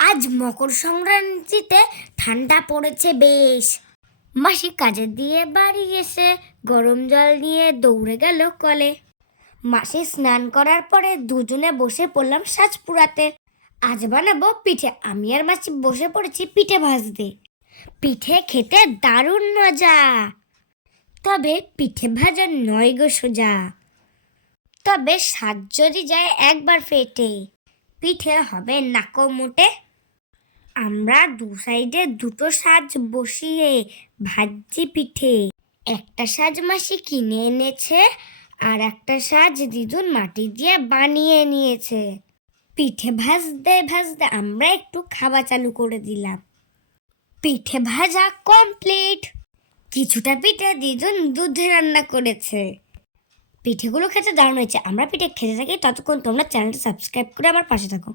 আজ মকর সংক্রান্তিতে ঠান্ডা পড়েছে বেশ। মাসি কাজে দিয়ে বাড়ি এসে গরম জল নিয়ে দৌড়ে গেল কলে। মাসি স্নান করার পরে দুজনে বসে পড়লাম সাজ পুরাতে। আজ বানাবো পিঠে। আমি আর মাসি বসে পড়েছি পিঠে ভাজতে। পিঠে খেতে দারুণ মজা, তবে পিঠে ভাজা নয় গো সোজা। তবে সাজ যদি যায় একবার ফেটে, পিঠে হবে নাকো মোটে। আমরা দু সাইডে দুটো সাজ বসিয়ে ভাজছি পিঠে। একটা সাজ মাসি কিনে এনেছে, আর একটা সাজ দিদুন মাটি দিয়ে বানিয়ে নিয়েছে। পিঠে ভাজতে ভাজতে আমরা একটু খাওয়া চালু করে দিলাম। পিঠে ভাজা কমপ্লিট। কিছুটা পিঠে দিদুন দুধে রান্না করেছে। পিঠেগুলো খেতে দারুণ হয়েছে। আমরা পিঠে খেতে থাকি, ততক্ষণ তোমরা চ্যানেলটা সাবস্ক্রাইব করে আমার পাশে থাকো।